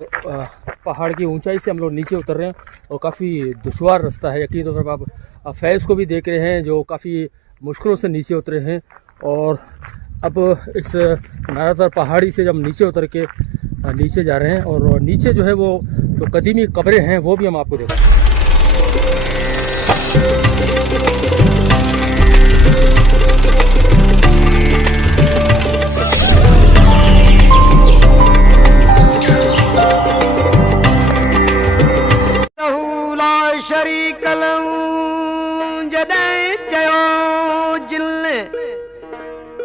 पहाड़ की ऊंचाई से हम लोग नीचे उतर रहे हैं और काफ़ी दुश्वार रास्ता है। यकीन तौर पर आप फैज़ को भी देख रहे हैं जो काफ़ी मुश्किलों से नीचे उतरे हैं। और अब इस नारातर पहाड़ी से जब नीचे उतर के नीचे जा रहे हैं और नीचे जो है वो जो कदीमी कब्रें हैं वो भी हम आपको दिखाएं।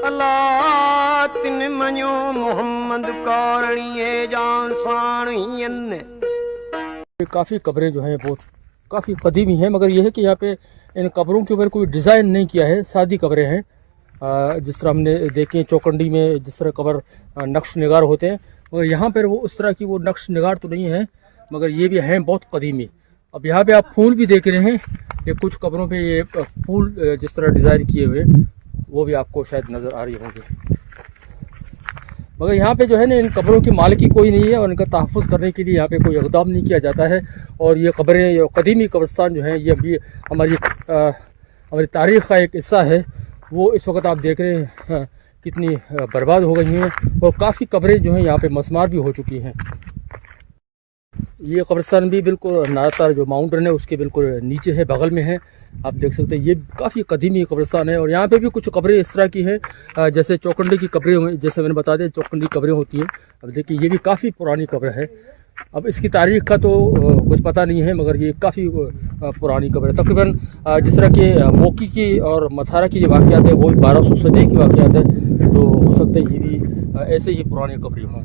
अल्लाह तिन मनो मोहम्मद काफ़ी कब्रें जो हैं वो काफ़ी कदीमी हैं, मगर यह है कि यहाँ पे इन कब्रों के ऊपर कोई डिज़ाइन नहीं किया है, सादी कब्रें हैं। जिस तरह हमने देखे चौकंडी में जिस तरह कब्र नक्श निगार होते हैं, मगर यहाँ पर वो उस तरह की वो नक्श निगार तो नहीं है, मगर ये भी हैं बहुत कदीमी। अब यहाँ पे आप फूल भी देख रहे हैं, ये कुछ कब्रों पे ये फूल जिस तरह डिज़ाइन किए हुए वो भी आपको शायद नज़र आ रही होंगे। मगर यहाँ पे जो है ना इन कब्रों की मालिकी कोई नहीं है और इनका तहफ़्फ़ुज़ करने के लिए यहाँ पे कोई इक़दाम नहीं किया जाता है। और ये कब्रें, ये कदीमी कब्रिस्तान जो हैं, ये अभी हमारी तारीख़ का एक हिस्सा है। वो इस वक्त आप देख रहे हैं कितनी बर्बाद हो गई हैं और काफ़ी कब्रें जो हैं यहाँ पे मस्मार भी हो चुकी हैं। ये कब्रिस्तान भी बिल्कुल नारातर जो माउंटेन है उसके बिल्कुल नीचे है, बगल में है। आप देख सकते हैं ये काफ़ी कदीमी कब्रिस्तान है। और यहाँ पे भी कुछ कब्रें इस तरह की हैं जैसे चौकंडी की कब्रें, जैसे मैंने बता दिया चौकंडी कब्रें होती हैं। अब देखिए ये भी काफ़ी पुरानी कब्र है। अब इसकी तारीख़ का तो कुछ पता नहीं है, मगर ये काफ़ी पुरानी कब्र है। तकरीबन जिस तरह के मोकी की और मथारा की जो वाक़यात है वो भी 1200 सदी की वाक़यात है, तो हो सकता है ये भी ऐसे ही पुरानी कब्रें हों।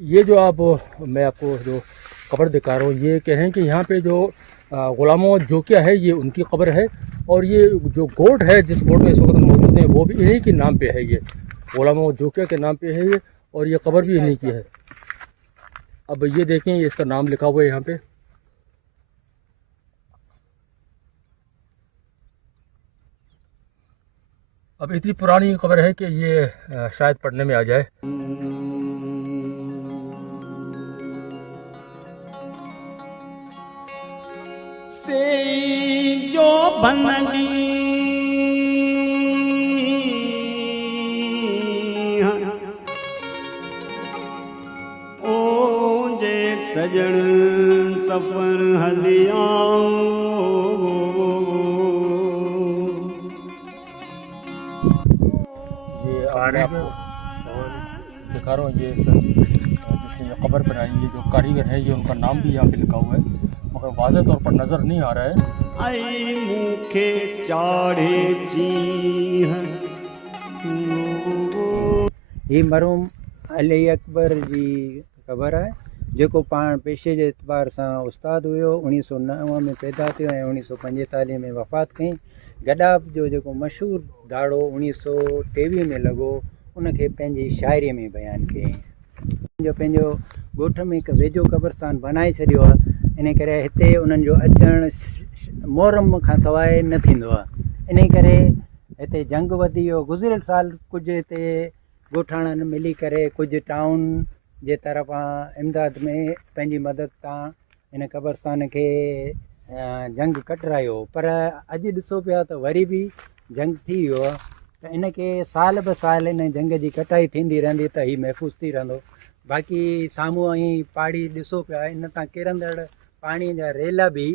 ये जो मैं आपको जो कब्र दिखा रहा हूँ, ये कह रहे हैं कि यहाँ पे जो ग़ुलामों जोकिया है ये उनकी कब्र है। और ये जो गोट है जिस गोट में इस वक्त मौजूद है वो भी इन्हीं के नाम पे है, ये ग़ुलामों जोकिया के नाम पे है ये, और ये कब्र भी इन्हीं की है। अब ये देखें, ये इसका नाम लिखा हुआ है यहाँ पे। अब इतनी पुरानी कब्र है कि ये शायद पढ़ने में आ जाए। से जो बननी ओ जे सजन सफर हलिया मैं आपको दिखा रहा हूँ। ये जिसने ये कब्र बनाई, ये जो कारीगर है, ये उनका नाम भी यहाँ पे लिखा हुआ है, मगर वाज़ेह तौर पर नज़र नहीं आ रहा है। आई मुखे चाढ़े जी ही मरहूम अली अकबर जी ख़बर है, जेको पाण पेशे जे एतबार सां उस्ताद हुयो। 1909 में पैदा थियो ऐं 1945 में वफ़ात कई। गडाब जो जेको मशहूरु दाड़ो 1923 में लॻो, उनखे पंहिंजी शाइरीअ में बयानु कयईं। पंहिंजो ॻोठ में हिकु वेझो क़ब्रस्तान बनाए छॾियो आहे, इन करे हिते उन्हनि जो अचणु मुहर्रम खां सवाइ न थींदो आहे। इन करे हिते जंग वधी वियो। गुज़िरियल साल कुझु हिते ॻोठाणनि मिली करे कुझु टाउन जे तरफ़ां इमदाद में पंहिंजी मदद तां इन क़ब्रस्तान खे जंग कटरायो, पर अॼु ॾिसो पिया त वरी बि जंग थी वियो आहे। त इनखे साल ब साल इन जंग जी कटाई थींदी रहंदी त हीउ महफ़ूज़ थी रहंदो। बाक़ी साम्हूं ऐं पहाड़ी ॾिसो पिया, इन तां किरंदड़ पाणीअ जा रेला बि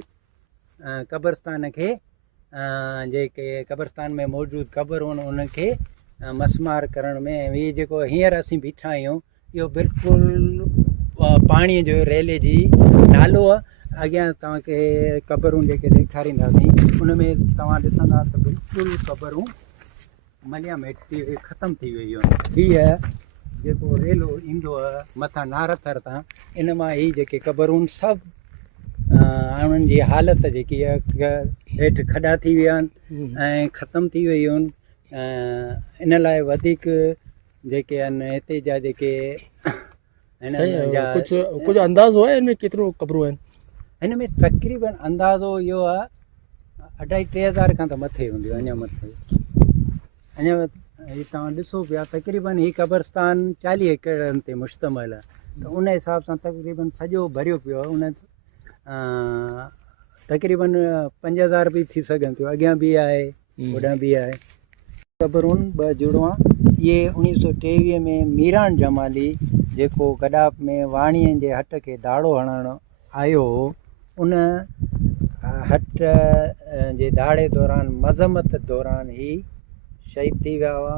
क़ब्रस्तान खे जेके क़ब्रस्तान में मौजूदु क़ब्र आहिनि उनखे मस्मार करण में। ऐं हीअ जेको हींअर असीं बीठा आहियूं इहो बिल्कुलु पाणीअ जो रेले जी नालो आहे। अॻियां तव्हांखे क़बरूं जेके ॾेखारींदासीं उन में तव्हां ॾिसंदा त बिल्कुलु क़बरूं मलिया मेट थी ख़तमु थी वयूं आहिनि। हीअ जेको रेलो ईंदो आहे मथां नाराथर तां, इन मां ही जेके क़बरूं सभु उन्हनि जी हालति जेकी आहे हेठि खॾा थी विया आहिनि ऐं ख़तमु थी वयूं आहिनि। इन लाइ वधीक जेके आहिनि हिते जा जेके सही हिननि जा कुछ अंदाज़ हुआ है इनमें कितनो कब्रूं आहिनि? हिन में तक़रीबन अंदाज़ो इहो आहे 2,500-3,000 खां त मथे हूंदियूं, अञा मथे। अञा ही तव्हां ॾिसो पिया तक़रीबन ही क़बरस्तान 40 एकड़नि ते मुश्तमिल आहे, त उन हिसाब सां तक़रीबन सॼो भरियो पियो आहे। उन तक़रीबन 5,000 बि थी सघनि थियूं, अॻियां बि आहे होॾां बि आहे। क़बरुनि 2 जुड़वा इहे 1923 में मीरान जमाली जेको गडाप में वाणीअ जे हट खे दाड़ो हणणु आयो हो, उन हट जे दाड़े दौरान मज़मत दौरान ई शहीद थी विया हुआ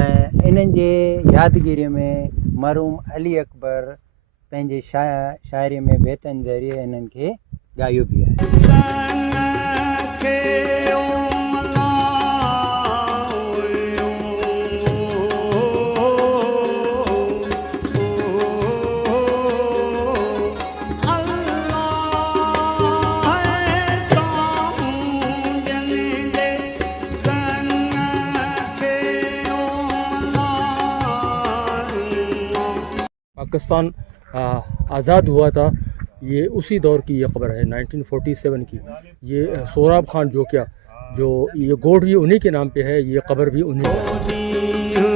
ऐं इन्हनि जे यादगिरीअ में मरहूम अली अकबर पंहिंजे शाइरी में बेतनि ज़रिए इन्हनि खे ॻायो बि आहे। पाकिस्तान आज़ाद हुआ था, ये उसी दौर की ये कब्र है 1947 की। ये सोहराब खान जो ये गोड़ भी उन्हीं के नाम पे है, ये कब्र भी उन्हीं